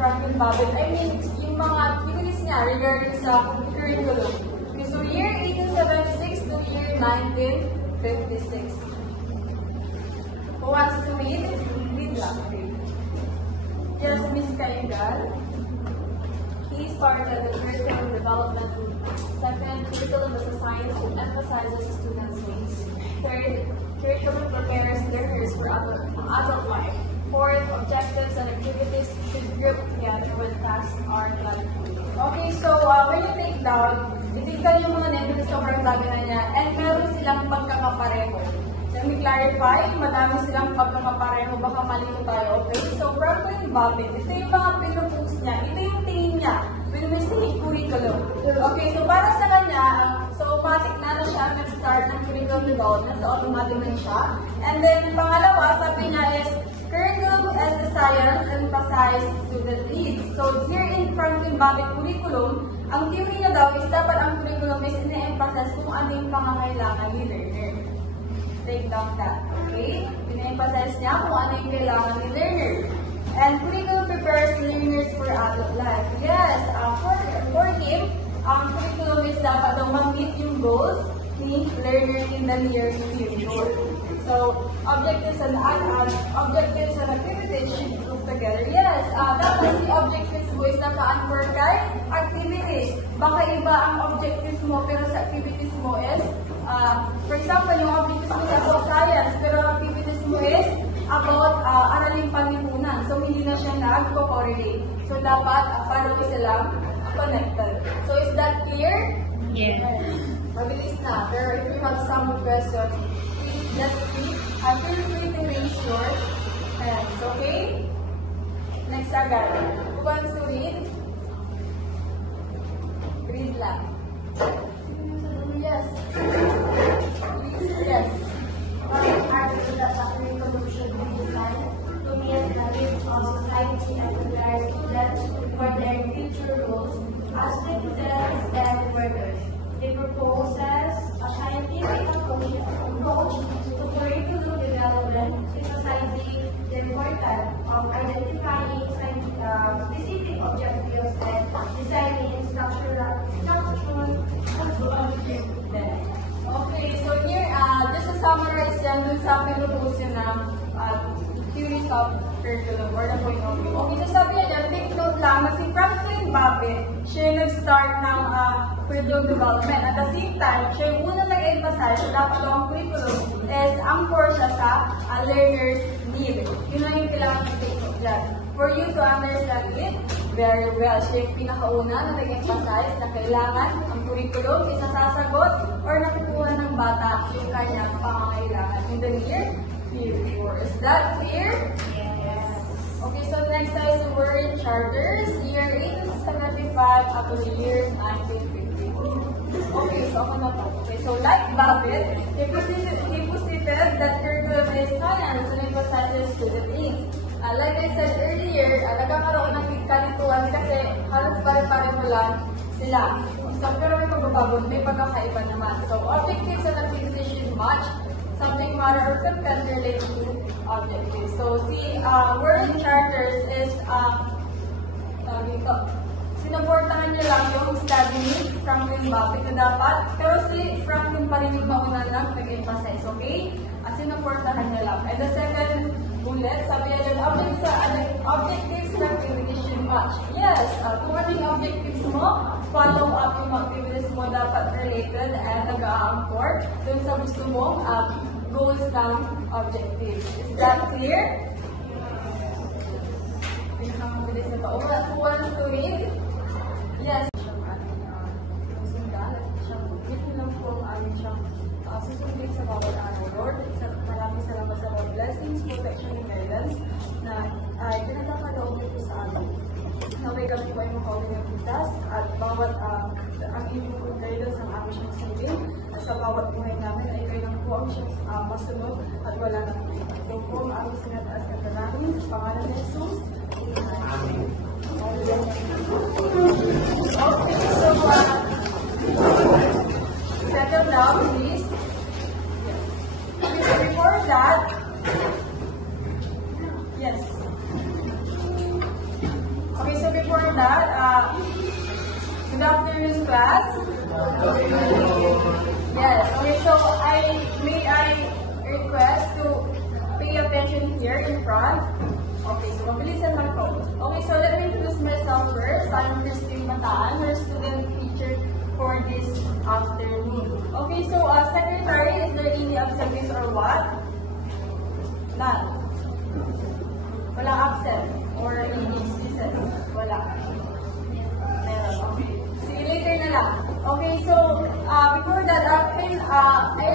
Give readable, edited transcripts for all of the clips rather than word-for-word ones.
Franklin Babbitt. I mean, yung mga activities niya regarding sa curriculum. Okay, so year 1876 to year 1956. Who wants to read? Read lang. Yes, Miss Kaigal. He started the curriculum development. Second, curriculum as a science that emphasizes students' needs. Third, curriculum prepares learners for adult life. Fourth, objectives and activities should group together when tasks are planned. Okay, so when you take down, itignan yung mga nandun sa sobrang dami na niya, and meron silang pagkakapareho. Let me clarify, madami silang pagkakapareho, baka malito tayo, okay? So, Franklin Babbitt, ito yung mga pinupost niya, ito yung tingin niya, when we say curriculum. Okay, so para sa kanya, so automatic na siya nag-start ng curriculum development, so automatic na siya. And then, pangalawa, sabi niya is, curriculum as a science emphasize student needs. So, here in Franklin Babbitt curriculum, ang theory niya daw is dapat ang curriculum is ina-emphasize kung ano yung pangangailangan ni learner. Take down that, okay? Ina-emphasize niya kung ano yung kailangan ni learner. And curriculum prepares learners for adult life. Yes, for him, ang curriculum is dapat daw ma-meet yung goals ni learner in the near future. So, objectives and activities should group together. Yes, dapat si objectives mo is naka-anchor kay activities. Baka iba ang objectives mo, pero sa activities mo is, for example, yung objectives mo sa science, pero ang activities mo is about araling panlipunan. So, hindi na siya nag-correlate. So, dapat paano silang connected. So, is that clear? Yes. Mabilis na. Pero if you have some questions, just feel free to raise your hands, okay? Next agad. Who wants to read? Read lang. Yes. Yes. Article that the curriculum should be designed to meet the needs of society and prepare students for their future roles as citizens and workers. It proposes a scientific approach to curriculum development, emphasizing the importance of identifying specific objectives and designing structural objectives. Okay, so here, just to summarize yan dun sa pinupusin ng theories of curriculum or the point of view. Okay, so sabi niya dyan, take note lang na si Franklin Babbitt, siya yung nag-start ng curriculum development. At the same time, siya yung unang nag-emphasize na dapat ang curriculum is anchor siya sa learner's need. Yun lang yung kailangan i-take note dyan. For you to understand it very well, siya yung pinakauna na nag-emphasize na kailangan ang curriculum is nasasagot or nakukuha ng bata yung kanyang pangangailangan in the near future. Is that clear? Yes. Okay, so next is word charters, year 1875 up to the year 1950. Okay, so ako na po. Okay, so like Babbitt, he posited that curriculum is science and emphasizes student needs. Like I said earlier, nagkakaroon ng kalituan kasi halos pare-pareho lang sila. So, pero may pagbabago, may pagkakaiba naman. So, objectives and activities should match subject matter or content related to objectives. So, si word charters is, sinuportahan niya lang yung study ni Franklin Babbitt na dapat, pero si Franklin pa rin yung mauna lang nag-emphasize, okay? Sinuportahan niya lang. And the second bullet, sabi niya yung objectives and activities should match. Yes, kung ano yung objectives mo, follow up yung activities mo dapat related and nag-a-anchor dun sa gusto mong goals ng objectives. Is that clear? Who wants to read? Yes. Susundin sa bawat araw, Lord. Maraming salamat sa mga blessings, protection, and guidance na pinagkakaloob nito sa amin. Naway kami po ay makauwi ng pintas at bawat ang inyong guidance ang aming siyang sundin at sa bawat buhay namin ay kayo lang po ang siyang masunod at wala na po. Ito po ang aming sinataas na dalangin sa pangalan ni Jesus. Amen. Okay, so settle down, please. Before that, okay, before that, good afternoon, class. Yes, okay, so may I request to pay attention here in front. Okay, so mabilisan lang po. Okay, so let me introduce myself first. I'm Christine Mataan, your student teacher for this afternoon. Okay, so secretary, is there any absentees or what? None. Walang absent or any excuses? Wala. Meron, okay. Sige, later na lang. Okay, so before that, I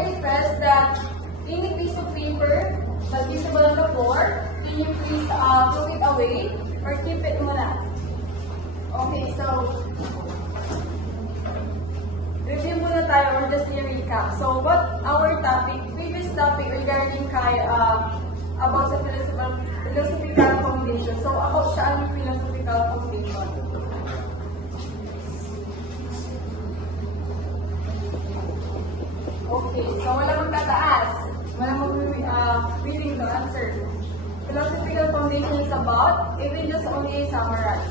request that any piece of paper that's visible on the floor, can you please throw it away or keep it muna? Okay, so review muna tayo or just a recap. So what our topic, previous topic regarding kay about sa philosophical foundation. So about saan yung philosophical foundation? Okay, so wala magtataas. Wala reading the answer. Philosophical foundation is about, even just only summarize.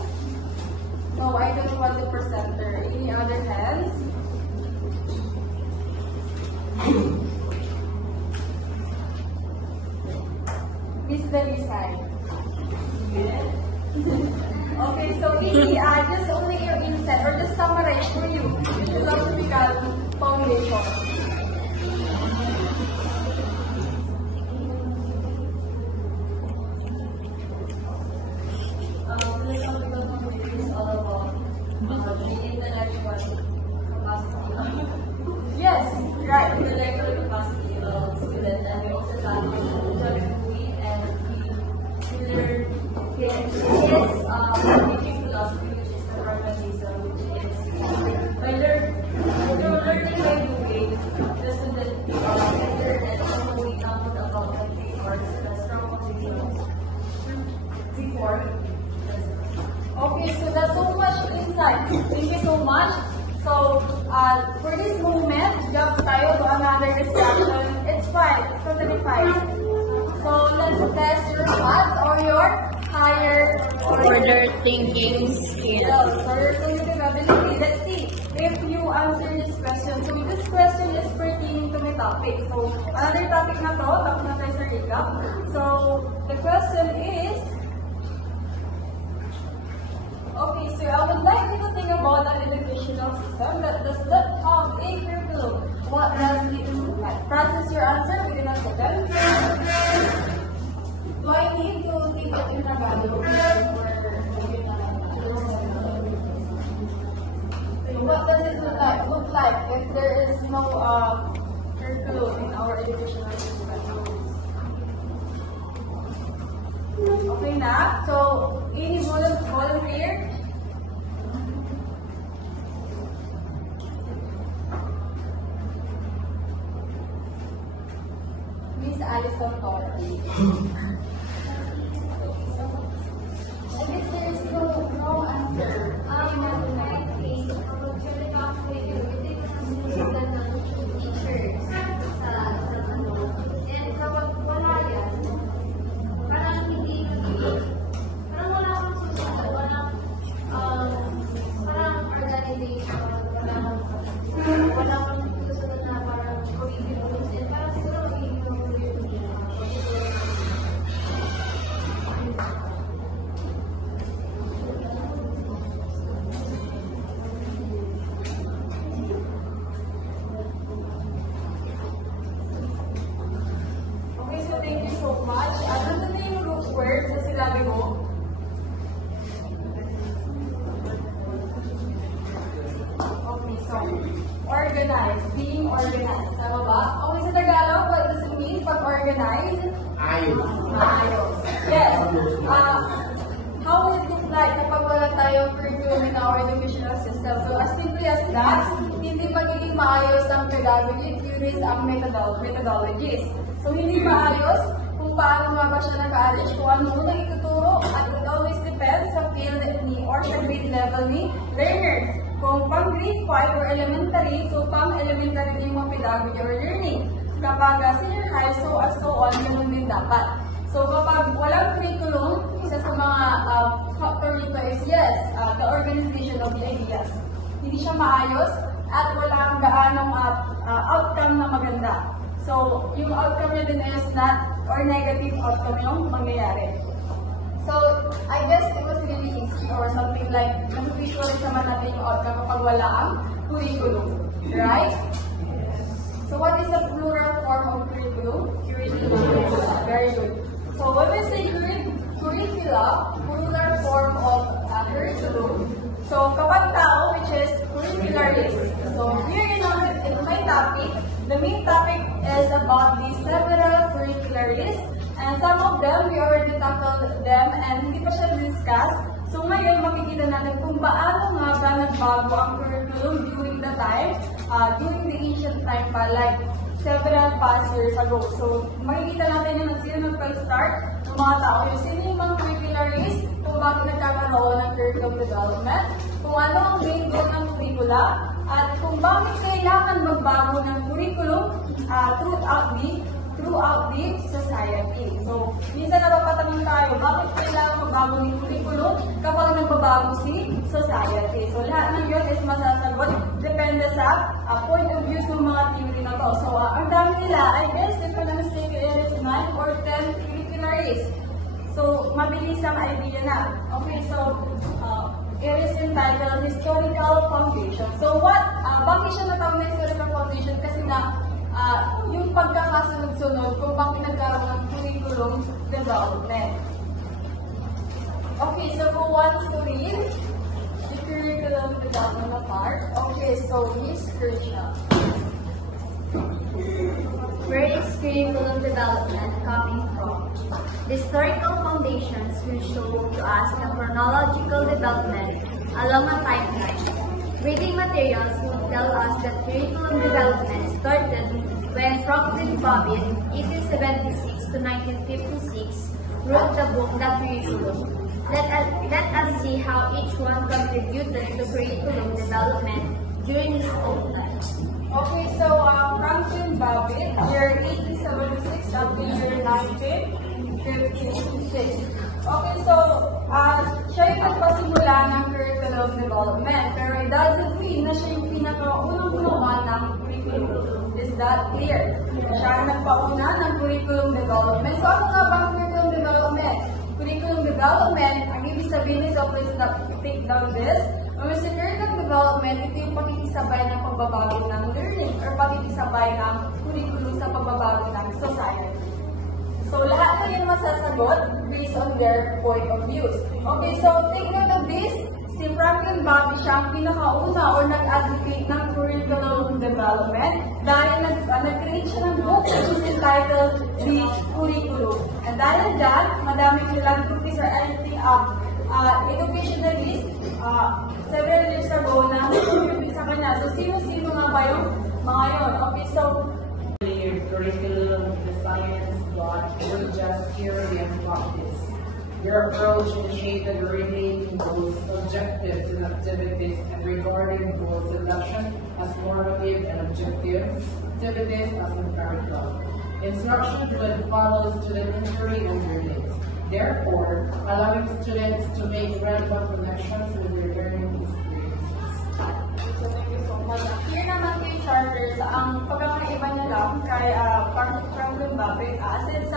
No, I don't want the presenter. Any other hands? Miss Delisay. Okay, so we just only your insight or just summarize for you the philosophical foundation. Yes, right. Intellectual capacity of students, and we also talk about John Dewey, and we learn teaching philosophy, which is the pragmatism, which is by learning by doing, the student can learn and also we talked about the three parts, the strong convictions before. Okay, so that's so much insight. Thank you so much. So, for this moment, jump tayo to another discussion. It's fine. It's totally fine. So, let's test your thoughts or your higher Order thinking skills. So, your cognitive ability. Let's see if you answer this question. So, this question is pertaining to my topic. So, another topic na to. Tapos na tayo sa recap. So, the question is, okay, so I would like you to think about an educational system that does not have a curriculum. What does it look like? Process your answer within a second. Do I need to think it in Tagalog? What does it look like if there is no curriculum in our educational system? Okay na? So, any volunteer? Miss Alison Torres. I guess there is no answer. Organized, being organized. Tama ba? Okay, sa Tagalog, what does it mean pag organized? Ayos. Ayos. Yes. How will it look like kapag wala tayong curriculum in our educational system? So, as simple as that, hindi magiging maayos ang pedagogy theories, ang methodologies. So, hindi maayos kung paano nga ba siya naka-arrange, kung ano muna ituturo, at it always depends sa field ni or sa grade level ni learner. Kung pang grade 5 or elementary, so pang elementary din yung mga pedagogy or learning. Kapag senior high, so on, ganun din dapat. So kapag walang curriculum, isa sa mga factor nito is yes, the organization of the ideas. Hindi siya maayos at wala gaanong outcome na maganda. So, yung outcome niya din is not or negative outcome yung mangyayari. So, I guess it was really easy or something like, nag-visualize naman natin yung outcome kapag wala ang curriculum. Right? So, what is the plural form of curriculum? Curricula. Very good. So, when we say curricula, plural form of curriculum, so kapag tao, which is curricularist. So, here in my topic, the main topic is about the several curricularists. And some of them, we already tackled them and hindi pa siya discuss. So ngayon, makikita natin kung paano nga ba nagbago ang curriculum during the time, during the ancient time pa, like several past years ago. So makikita natin yung sino nagpa-start, yung mga tao, yung sino yung mga curricularists, kung bakit nagkakaroon ng curriculum development, kung ano ang main goal ng curricula, at kung bakit kailangan magbago ng curriculum throughout the society. So, minsan napapatanong tayo, bakit kailangan magbago ng curriculum kapag nagbabago si society? So, lahat ng yun is masasagot depende sa point of view ng mga theory na to. So, ang dami nila, I guess, if I'm not mistaken, it is 9 or 10 curricularists. So, mabilis ang idea na. Okay, so, it is entitled Historical Foundation. So, bakit siya natawag na Historical Foundation? Kasi na, yung pagkakasunod-sunod kung bakit nagkaroon ng curriculum development. Okay, so who wants to read the curriculum development part? Okay, so Miss Krisha. Where is curriculum development coming from? The historical foundations will show to us the chronological development along a timeline. Reading materials will tell us that curriculum development started when Franklin Babbitt, 1876 to 1956, wrote the book The Curriculum. Let us see how each one contributed to curriculum development during his own life. Okay, so Franklin Babbitt, year 1876 up to year 1956. Okay, so siya yung nagpasimula ng curriculum development, pero it doesn't mean na siya yung pinakaunang gumawa ng curriculum. Is that clear? Siya ang nagpauna ng curriculum development. So ano nga ba ang curriculum development? Curriculum development, ang ibig sabihin nito, please take down this. When we say curriculum development, ito yung pakikisabay ng pagbabago ng learning or pakikisabay ng curriculum sa pagbabago ng society. So, lahat na yun masasagot based on their point of views. Okay, so take note of this. Si Franklin Babbitt siya ang pinakauna or nag-advocate ng curriculum development dahil nag-create siya ng book which is entitled The Curriculum. And dahil dyan, madaming philanthropists or anything educationalists several years ago na nag-contribute sa kanya. So, sino-sino nga ba yung mga yun? Okay, so curriculum, the science, not just theory and practice. Your approach initiated reading goals, objectives, and activities, and regarding goal selection as normative and objective activities as empirical. Instruction would follow student inquiry and learnings. Therefore, allowing students to make relevant connections with their learning experiences. So, thank you so much. Here naman kay Charters, ang pagkakaiba niya lang kay Franklin Babbitt, since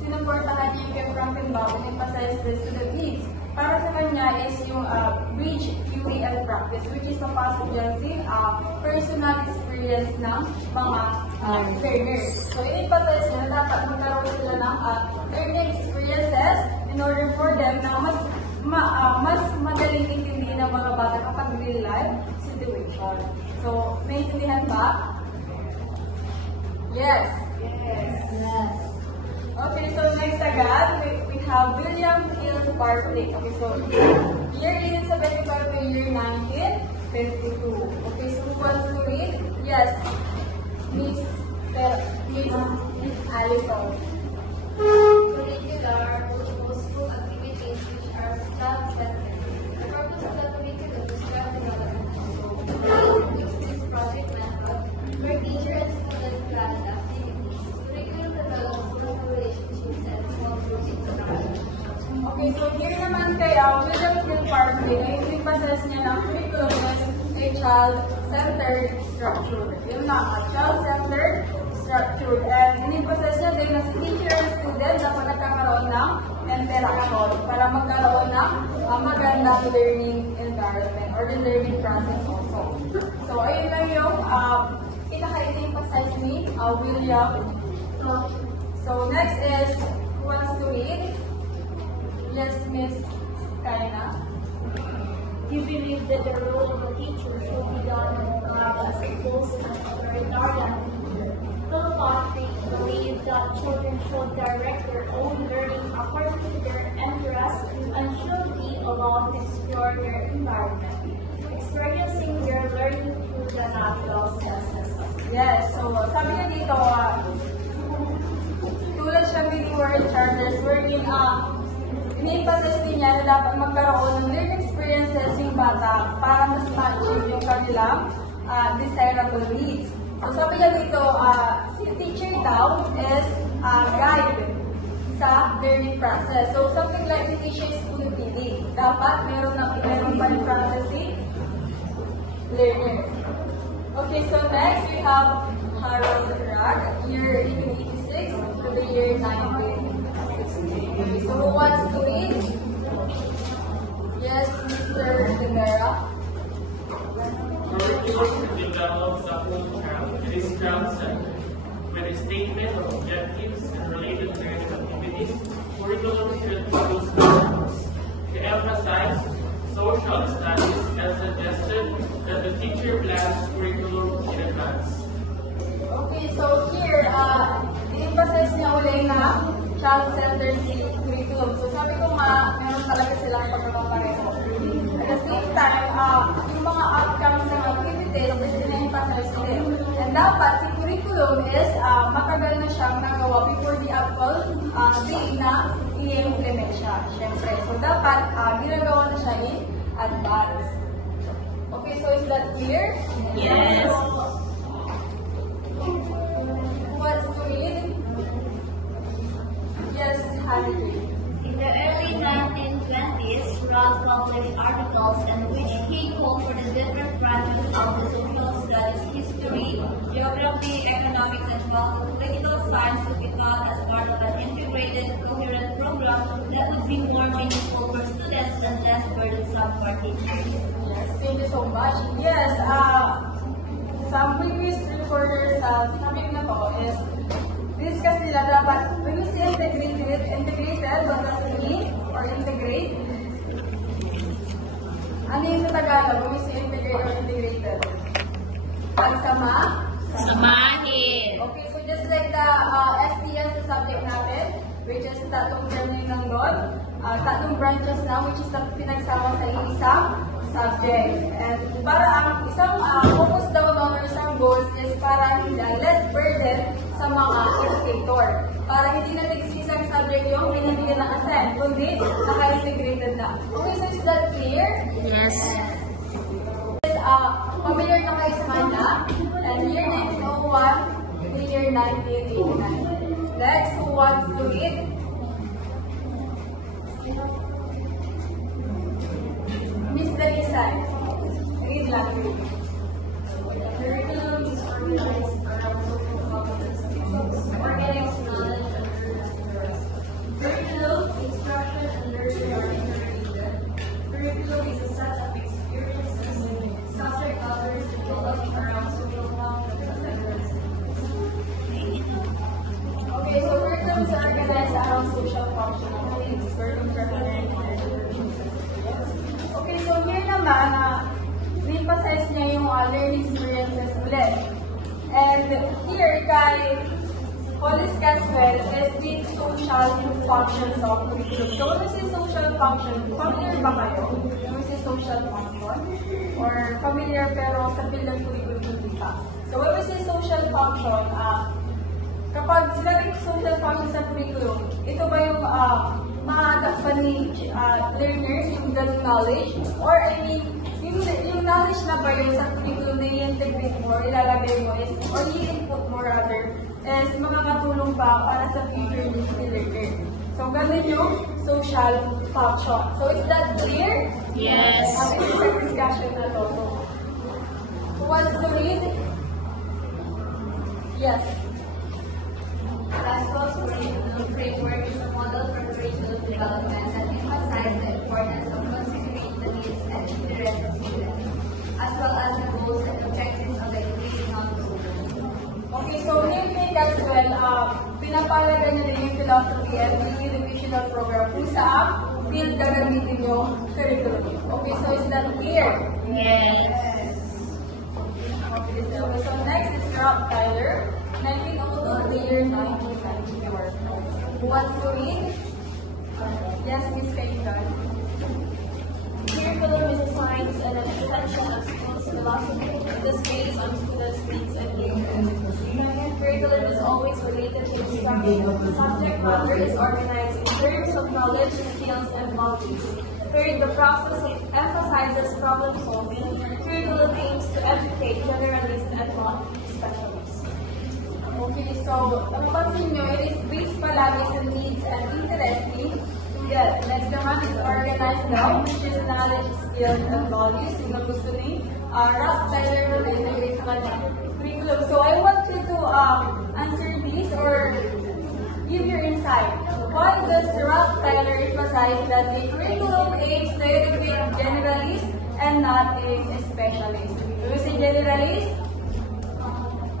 sinuportahan niya kay Franklin Babbitt, emphasize the student needs. Para sa kanya is yung bridge theory and practice, which is mapasok dyan personal experience ng mga learners. So, in-emphasize niya na dapat magkaroon sila ng learning experiences in order for them na mas madaling intindihin ng mga bata kapag real life situation. So, may intindihan ba? Yes. Yes. Okay, so next agad, we have William Hill Barclay. Okay, so year 1875 to year 1952. Okay, so who wants to read? Yes. Miss Allison. Curricular useful activities which are self-centered. The purpose of the curriculum is to develop use this project method where teacher and student plan the activities. Curriculum develops social relationships and small group interaction. Okay, so here naman kay William Hill Phil Parsley, ay in-emphasize niya na ang curriculum is a child-centered structure. Yun na, a child-centered structure. And in-emphasize niya din na si teacher and student dapat nagkakaroon ng interaction para magkaroon ng magandang learning environment or the learning process also. So, ayun lang yung pinaka-emphasize ni William. So, next is, who wants to read? Yes, Miss Kaina. You believe that the role of a teacher should be done as opposed to an authoritarian teacher. Phil Parsley believed that children should direct their own learning according to their interests and should be allowed to explore their environment, experiencing their learning through the natural senses. Yes, so sabi niya dito, tulad siya ni Warren Charters, wherein in-emphasize din niya na dapat magkaroon ng learning experiences yung bata para mas ma-achieve yung kanilang desirable needs. So sabi niya dito, si teacher daw is guide sa learning process. So something like the teacher is spoon feeding. Dapat meron pa rin processing learner. Okay, so next we have Harold Rag, year 1886 to the year 1960. So who wants to read? Yes, Mr. Rivera. Curriculum develops the whole child. It is child-centered. With a statement of objectives and related learning activities, curriculum should focus on to emphasize social studies as suggested that the teacher plans curriculum in advance. Okay, so here, i-emphasize niya ulit na child-centered curriculum. So sabi ko meron talaga silang pagkakapareho. At the same time, yung mga outcomes ng activities is in-emphasize ulit. And dapat si curriculum is matagal na siyang nagawa before the actual day na i-implement siya. Siyempre. So dapat ginagawa na siya in advance. Okay, so is that clear? Yes. Who wants to read? Yes, Hannah. In the early 1920s, Rand published articles in which he called for the different branches of the social studies, history, geography, economics, and political science to be taught as part of an integrated, coherent program that would be more meaningful for students and less burdensome for teachers. Yes, thank you so much. Yes, some previous reporters sabi na to is discuss nila dapat when you say integrated, what does it mean? Or integrate? Ano yung sa Tagalog? When you say integrate or integrated? Pagsama? Samahin. Okay, so just like the STS, the subject natin, which is tatlong term ng doon, tatlong branches na, which is pinagsama sa isang subject. And para ang isang focus daw doon or isang goals is para hindi less burden sa mga educator. Para hindi na isang subject yung binibigyan ng assign, kundi naka-integrated na. Okay, so is that clear? Yes. Familiar na kayo sa kanya, and year 1901 to year 1989. Next, who wants to read? Miss Dalisay. Read lang. Curriculum is organized around social competencies, organics, knowledge, and learning. Curriculum, instruction, and learning are interrelated. Curriculum is a set of experiences, subject matters developed around social functions and learning. Okay, so curriculum is organized around social function. Okay, so here naman, re-emphasize niya yung learning experiences ulit. And here, kay Hollis Caswell is the social functions of curriculum. So, what is the social function? Familiar ba kayo? What is the social function? Or familiar pero sa field ng curriculum hindi pa? So, what is the social function? Kapag sinabing social function sa curriculum, ito ba yung makakakpan ni learners yung ganung knowledge? Or I mean, yung knowledge na ba yun sa curriculum na i-integrate mo, ilalagay mo, or i-input mo rather, is makakatulong pa para sa future needs ni learner. So, ganun yung social function. So is that clear? Yes. This is a discussion na to. So, who wants to read? Yes. Glasgow's curriculum framework is a model for curriculum development that emphasizes the importance of considering the needs and interests of students, as well as the goals and objectives of the educational program. Okay, so Newton as well, pinapalagan niya din yung philosophy and the educational program kung saan field gagamitin yung curriculum. Okay, so is that clear? Yes. Okay, so next is Rob Tyler, 1902 to the year 1994. Who wants to read? Yes, Miss Kaitan. Curriculum is a science and an extension of school's philosophy. It is based on students' needs and interests. Curriculum is always related to instruction. Subject matter is organized in terms of knowledge, skills, and values. Third, the process emphasizes problem solving. Curriculum aims to educate generalists and non-specialists. Okay, so napansin nyo, it is based palagi sa needs and interests ni student. Next naman is organized now, which is knowledge, skills, and values. Yung gusto ni Rob Tyler na nailagay sa kanyang curriculum. So I want you to answer this or give your insight. Why does Rob Tyler emphasize that the curriculum aims to educate generalists and not a specialist? Who is a generalist?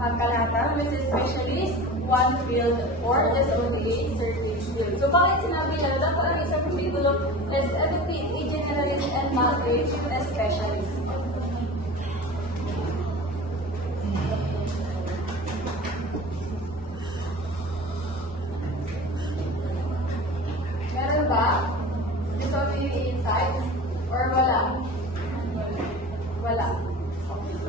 Pagkalata, which is specialist, one field, or just only a certain field. So bakit sinabi niya na dapat ang isang curriculum is educate a generalist and not a specialist? Meron ba? Gusto mo yung insights? Or wala? Wala. Okay, so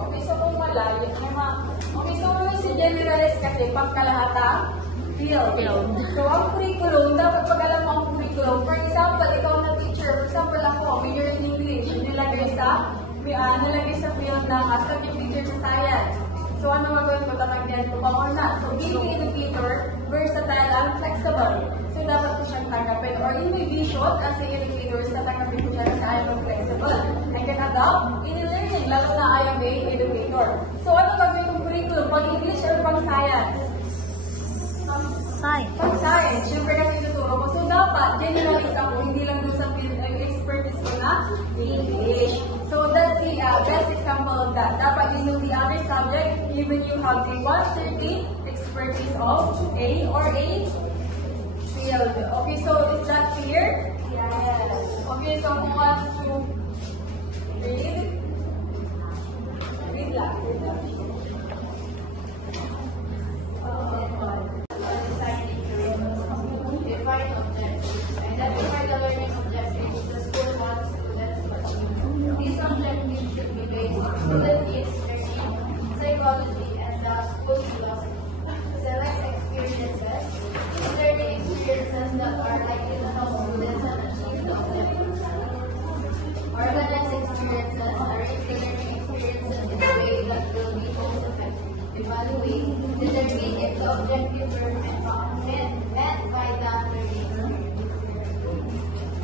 okay, so kung wala, yun yung mga... Okay, so si generalist kasi pagkalahata, field. So ang curriculum, dapat pag alam mo ang curriculum. For example, ikaw na teacher, for example ako, major in English, nilagay sa field ng subject teacher sa science. So ano gagawin ko? Tatagyan ko ba or not? So being educator, versatile and flexible. So dapat ko siyang tanggapin. Or in my vision, as a educator, tatanggapin ko siya sa I am flexible. I can adapt in learning, lalo na I am a educator. So ano gagawin kong curriculum? Pag English or pang science? Science. Pag science, syempre kasi tuturo ko. So dapat, generalist ako, hindi lang doon sa field expertise ko na English. So that's the best example of that. Dapat you know the other subject, even you have the 130 expertise of A or A field. Okay, so is that clear? Yes. Okay, so who wants to read? Read lang. Define objectives. Identify the learning objectives the school wants students to achieve. These objectives should be based on student needs, learning, psychology, and the school philosophy. Select experiences. Choose learning experiences that are likely to help students achieve the objectives. Organize experiences. Arrange the learning experiences in a way that will be most effective. Evaluate. Determine if the objectives were met by that learning experience.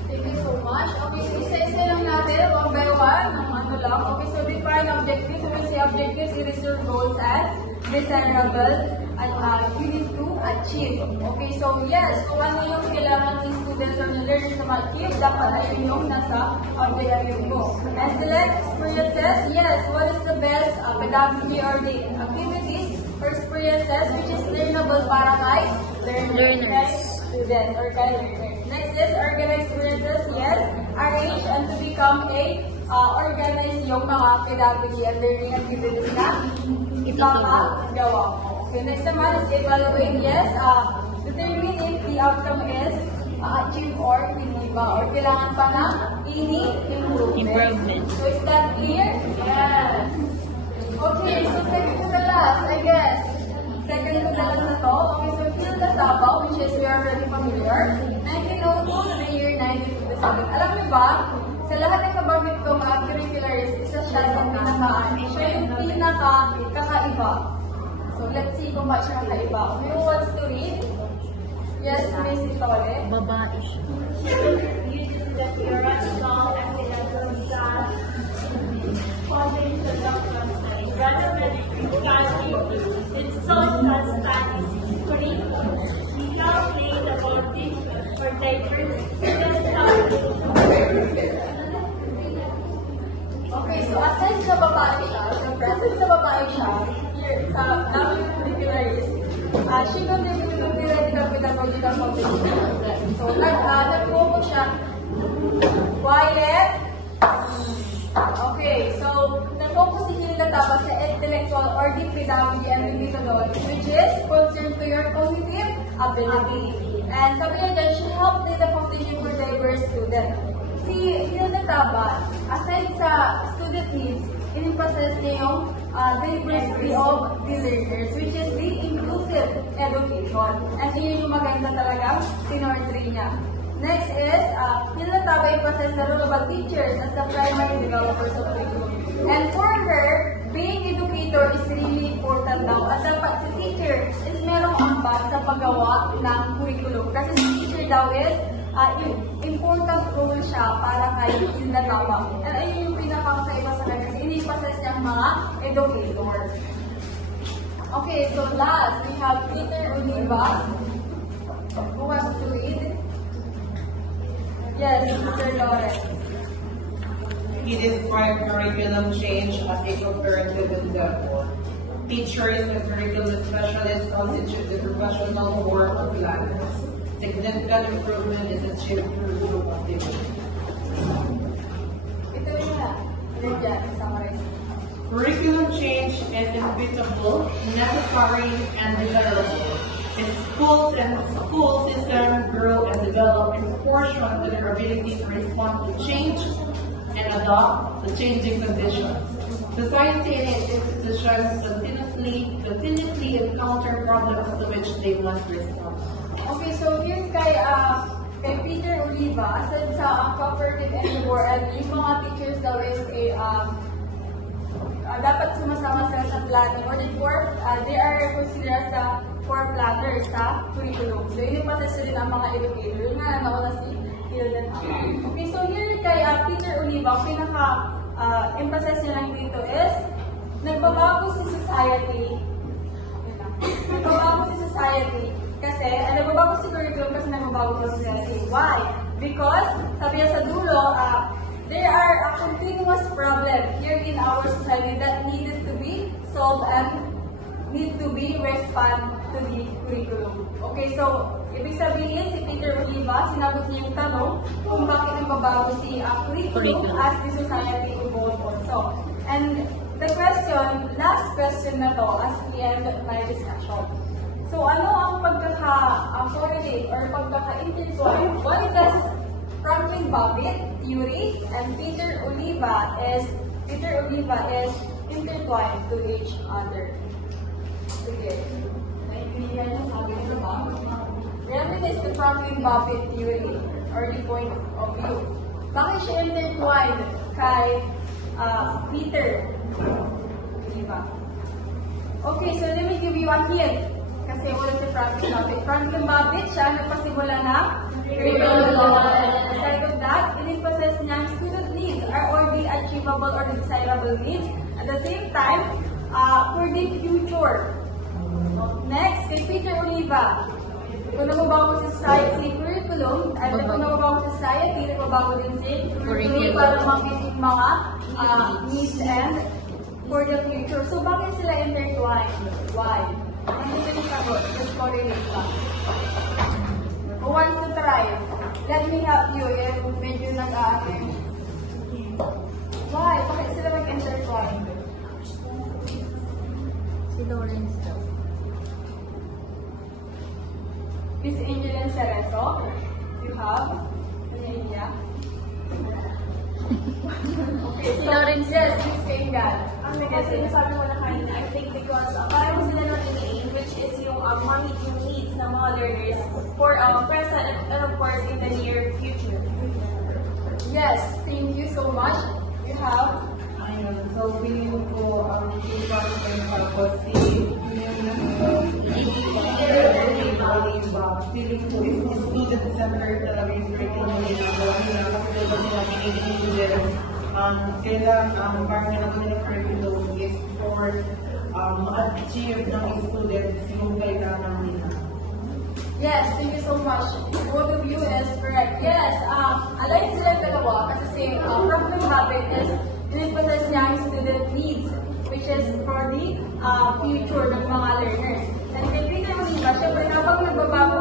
Thank you so much. Okay, so isa-isa lang natin, one by one, ng ano lang. Okay, so define objectives. So when we say objectives, it is your goals and desirable and you need to achieve. Okay, so yes, kung ano yung kailangan ng students or ng learners na ma-achieve, dapat ayun yung nasa objective mo. And select experiences, yes, what is the best pedagogy or the activities or experiences which is learnable para kay learners. Kay students or kay learners. Next is organize experiences, yes, arrange and to become a organize yung mga pedagogy and learning activities na ipapagawa mo. Okay, next naman is evaluate, yes, determine if the outcome is achieve or hindi ba, or kailangan pa na improvement. So is that clear? Yes. Okay, so second to the last, I guess. Second to the last na to. Okay, so field the Davao, which is we are already familiar. 1902 to the year 1957. Alam niyo ba, sa lahat ng kabagit ko, mga curriculars, isa siya sa siya yung pinaka-kakaiba. So let's see kung ba siya kakaiba. Who wants to read? Yes, Miss Itore. Babae siya. Using the theoretical and pedagogical foundation of concepts, rather than study in social studies curriculum. We now lay the foundation for diverse student Okay, so aside sa babae siya, so present sa babae siya, here sa W curricularis, she contributed to theoretical pedagogical foundation. So, nag-focus siya, quiet. Okay, so, nag-focus si Hilda Taba sa intellectual or deep pedagogy and methodology, which is concerned to your cognitive ability. And sabi niya dyan, she helped lay the foundation for diverse students. Si Hilda Taba, aside sa student needs, in-process niya yung diversity of the learners, which is the inclusive education. And yun yung maganda talaga tinortray niya. Next is, Hilda Taba in-process the role of teachers as the primary developers of curriculum. And for her, being educator is really important daw. At dapat si teacher is merong ambag sa paggawa ng curriculum. Kasi si teacher daw is important role siya para kay Hilda Taba. And ayun yung pinakakaiba sa kanya kasi ini-process niyang mga educator. Okay, so last, we have Peter Oliva, who wants to read. Yes, Mr. Lawrence. He described curriculum change as a comparative endeavor. Teachers and curriculum specialists constitute the professional work of planners. Significant improvement is achieved through group activity. Ito yun na. Diyan, summarize. Curriculum change is inevitable, necessary, and desirable. As schools and school systems grow and develop in proportion to their ability to respond to change and adopt the changing conditions. Society and its institutions continuously encounter problems to which they must respond. Okay, so here kay Peter Oliva, aside sa cooperative endeavor, and yung mga teachers daw is dapat sumasama sila sa planning or they are considered as the core planners sa curriculum. So yun yung process rin ang mga educator. Yun nga nauna si Hilda Taba. Okay, so here kay Peter Oliva, pinaka-emphasis niya lang dito is nagbabago si society. Nagbabago si society kasi, nagbabago si curriculum kasi nagbabago si society. Why? Because, sabi niya sa dulo, there are a continuous problem here in our society that needed to be solved and need to be respond to the curriculum. Okay, so, ibig sabihin, si Peter Oliva, sinagot niya yung tanong kung bakit nagbabago si curriculum as the society evolved also. And the question, last question na to as we end my discussion. So, ano ang pagkaka-correlate or pagkaka-intertwine? Why does Franklin Babbitt theory and Peter Oliva is intertwined to each other? Sige. Naintindihan niyo sabi nito ba? Yan is the Franklin Babbitt theory or the point of view. Bakit siya intertwined kay Peter Oliva? Okay, so let me give you a hint. Kasi wala si Franklin Babbitt. Franklin Babbitt, siya nagpasimula na curriculum law. Aside of that, in-process niya student needs or the achievable or the desirable needs. At the same time, for the future. Next, kay Peter Oliva. Kung nagbabago sa society curriculum, at kung nagbabago sa society, nagbabago din si curriculum para mag-meet mga needs and for the future. So, bakit sila intertwined? Why? Nandito yung sagot. Just correlate lang. Who wants to try? Let me help you if medyo nag-a-attend. Why? Bakit sila mag-intertwine? Si Lawrence daw. Miss Angeline Cerezo, you have an idea? Okay, Si Lawrence yes, Miss Kaingan. Kasi nasabi mo na kanina, I think because parang sila nun in which is yung monitoring needs ng mga learners for present and of course in the near future. Yes, thank you so much. You have Ayun, so feeling ko si Franklin tapos si Oliva feeling ko is student-centered talaga yung curriculum nila. Kasi diba sila pinigil parang nalaman nila curriculum is for ma-achieve ng students yung kailangan nila. Yes, thank you so much. Both of you is correct. Yes, align sila dalawa kasi problem habit is dinipossess niya ang student needs, which is for the future ng mga learners. And i-repeat naman iba, syempre kapag nagbabago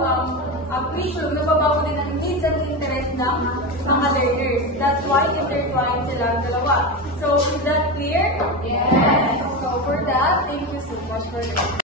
ang future, nagbabago din ang needs and interest ng mga learners. That's why intertwined sila ang dalawa. So, is that clear? Yes. So, for that, thank you so much for listening.